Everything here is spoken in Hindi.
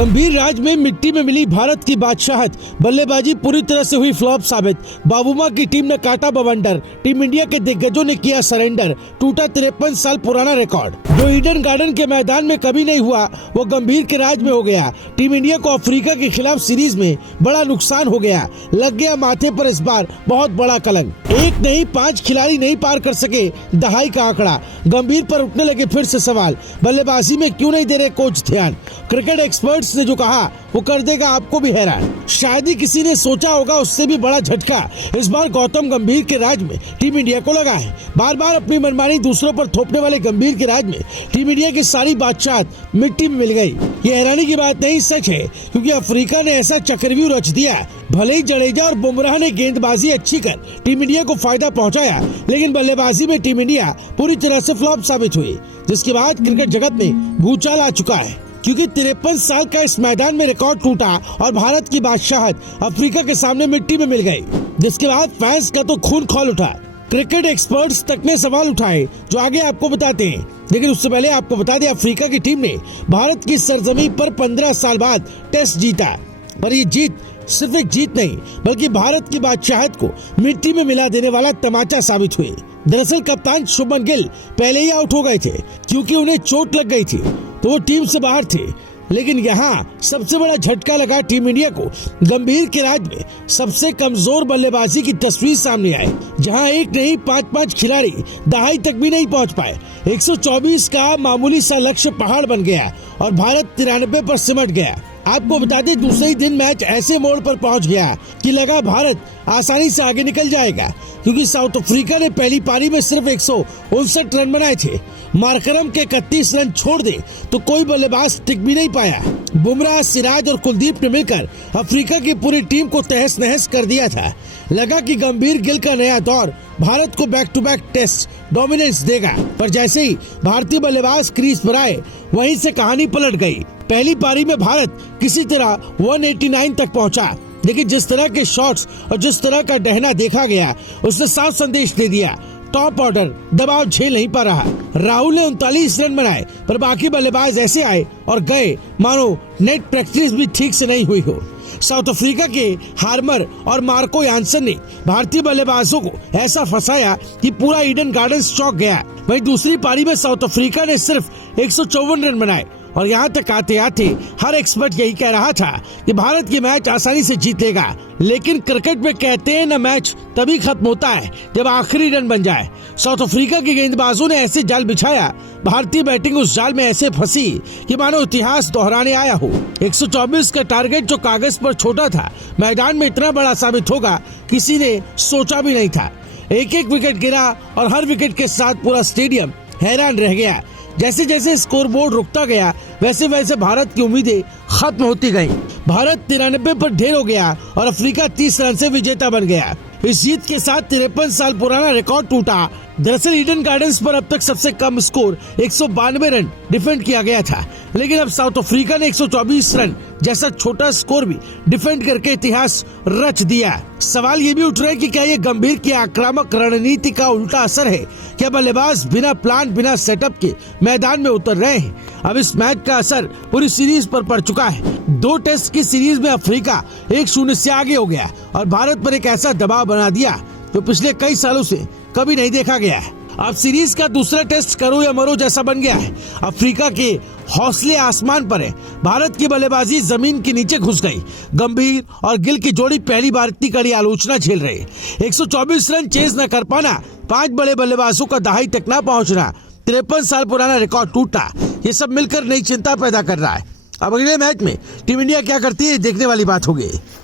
गंभीर राज में मिट्टी में मिली भारत की बादशाहत, बल्लेबाजी पूरी तरह से हुई फ्लॉप साबित। बाबूमा की टीम ने काटा बवंडर, टीम इंडिया के दिग्गजों ने किया सरेंडर, टूटा 53 साल पुराना रिकॉर्ड। जो ईडन गार्डन के मैदान में कभी नहीं हुआ वो गंभीर के राज में हो गया। टीम इंडिया को अफ्रीका के खिलाफ सीरीज में बड़ा नुकसान हो गया, लग गया माथे पर इस बार बहुत बड़ा कलंक। एक नहीं 5 खिलाड़ी नहीं पार कर सके दहाई का आंकड़ा। गंभीर पर उठने लगे फिर से सवाल, बल्लेबाजी में क्यों नहीं दे रहे कोच ध्यान। क्रिकेट एक्सपर्ट्स ने जो कहा वो कर देगा आपको भी हैरान। शायद ही किसी ने सोचा होगा उससे भी बड़ा झटका इस बार गौतम गंभीर के राज में टीम इंडिया को लगा है। बार बार अपनी मनमानी दूसरों पर थोपने वाले गंभीर के राज में टीम इंडिया की सारी बादशाहत मिट्टी में मिल गई। ये हैरानी की बात नहीं, सच है, क्योंकि अफ्रीका ने ऐसा चक्रव्यूह रच दिया। भले ही जडेजा और बुमराह ने गेंदबाजी अच्छी कर टीम इंडिया को फायदा पहुंचाया, लेकिन बल्लेबाजी में टीम इंडिया पूरी तरह से फ्लॉप साबित हुई, जिसके बाद क्रिकेट जगत में भूचाल आ चुका है। क्योंकि 53 साल का इस मैदान में रिकॉर्ड टूटा और भारत की बादशाहत अफ्रीका के सामने मिट्टी में मिल गई, जिसके बाद फैंस का तो खून खौल उठा। क्रिकेट एक्सपर्ट्स तक ने सवाल उठाए जो आगे आपको बताते हैं, लेकिन उससे पहले आपको बता दें अफ्रीका की टीम ने भारत की सरजमी पर 15 साल बाद टेस्ट जीता। पर ये जीत सिर्फ एक जीत नहीं, बल्कि भारत की बादशाहत को मिट्टी में मिला देने वाला तमाचा साबित हुई। दरअसल कप्तान शुभमन गिल पहले ही आउट हो गए थे, क्योंकि उन्हें चोट लग गई थी, तो वो टीम से बाहर थे। लेकिन यहाँ सबसे बड़ा झटका लगा टीम इंडिया को। गंभीर के राज में सबसे कमजोर बल्लेबाजी की तस्वीर सामने आई, जहां एक नहीं 5-5 खिलाड़ी दहाई तक भी नहीं पहुंच पाए। 124 का मामूली सा लक्ष्य पहाड़ बन गया और भारत 93 पर सिमट गया। आपको बता दें दूसरे ही दिन मैच ऐसे मोड़ पर पहुंच गया कि लगा भारत आसानी से आगे निकल जाएगा, क्योंकि साउथ अफ्रीका ने पहली पारी में सिर्फ 159 रन बनाए थे। मार्करम के 31 रन छोड़ दे तो कोई बल्लेबाज टिक भी नहीं पाया। बुमराह, सिराज और कुलदीप ने मिलकर अफ्रीका की पूरी टीम को तहस नहस कर दिया था। लगा कि गंभीर गिल का नया दौर भारत को back to back test dominance देगा, पर जैसे ही भारतीय बल्लेबाज क्रीज पर आए वहीं से कहानी पलट गई। पहली पारी में भारत किसी तरह 189 तक पहुंचा, लेकिन जिस तरह के शॉट्स और जिस तरह का डहना देखा गया उसने साफ संदेश दे दिया, टॉप ऑर्डर दबाव झेल नहीं पा रहा। राहुल ने 39 रन बनाए, पर बाकी बल्लेबाज ऐसे आए और गए मानो नेट प्रैक्टिस भी ठीक से नहीं हुई हो। साउथ अफ्रीका के हार्मर और मार्को यानसन ने भारतीय बल्लेबाजों को ऐसा फंसाया कि पूरा ईडन गार्डन्स चौंक गया। वहीं दूसरी पारी में साउथ अफ्रीका ने सिर्फ 154 रन बनाए और यहाँ तक आते आते हर एक्सपर्ट यही कह रहा था कि भारत ये मैच आसानी से जीत लेगा। लेकिन क्रिकेट में कहते हैं न मैच तभी खत्म होता है जब आखिरी रन बन जाए। साउथ अफ्रीका के गेंदबाजों ने ऐसे जाल बिछाया, भारतीय बैटिंग उस जाल में ऐसे फंसी कि मानो इतिहास दोहराने आया हो। 124 का टारगेट जो कागज पर छोटा था, मैदान में इतना बड़ा साबित होगा किसी ने सोचा भी नहीं था। एक एक विकेट गिरा और हर विकेट के साथ पूरा स्टेडियम हैरान रह गया। जैसे जैसे स्कोरबोर्ड रुकता गया वैसे वैसे भारत की उम्मीदें खत्म होती गईं। भारत 93 पर ढेर हो गया और अफ्रीका 30 रन से विजेता बन गया। इस जीत के साथ 53 साल पुराना रिकॉर्ड टूटा। दरअसल ईडन गार्डन्स पर अब तक सबसे कम स्कोर 192 रन डिफेंड किया गया था, लेकिन अब साउथ अफ्रीका ने 124 रन जैसा छोटा स्कोर भी डिफेंड करके इतिहास रच दिया। सवाल ये भी उठ रहा है कि क्या ये गंभीर की आक्रामक रणनीति का उल्टा असर है? क्या बल्लेबाज बिना प्लान बिना सेटअप के मैदान में उतर रहे हैं? अब इस मैच का असर पूरी सीरीज पर पड़ चुका है। 2 टेस्ट की सीरीज में अफ्रीका 1-0 से आगे हो गया और भारत पर एक ऐसा दबाव बना दिया जो पिछले कई सालों से कभी नहीं देखा गया है। अब सीरीज का दूसरा टेस्ट करो या मरो जैसा बन गया है। अफ्रीका के हौसले आसमान पर है, भारत की बल्लेबाजी जमीन के नीचे घुस गई। गंभीर और गिल की जोड़ी पहली बार इतनी कड़ी आलोचना झेल रहे। 124 रन चेज न कर पाना, 5 बड़े बल्लेबाजों का दहाई तक न पहुंचना, 53 साल पुराना रिकॉर्ड टूटा, ये सब मिलकर नई चिंता पैदा कर रहा है। अब अगले मैच में टीम इंडिया क्या करती है देखने वाली बात होगी।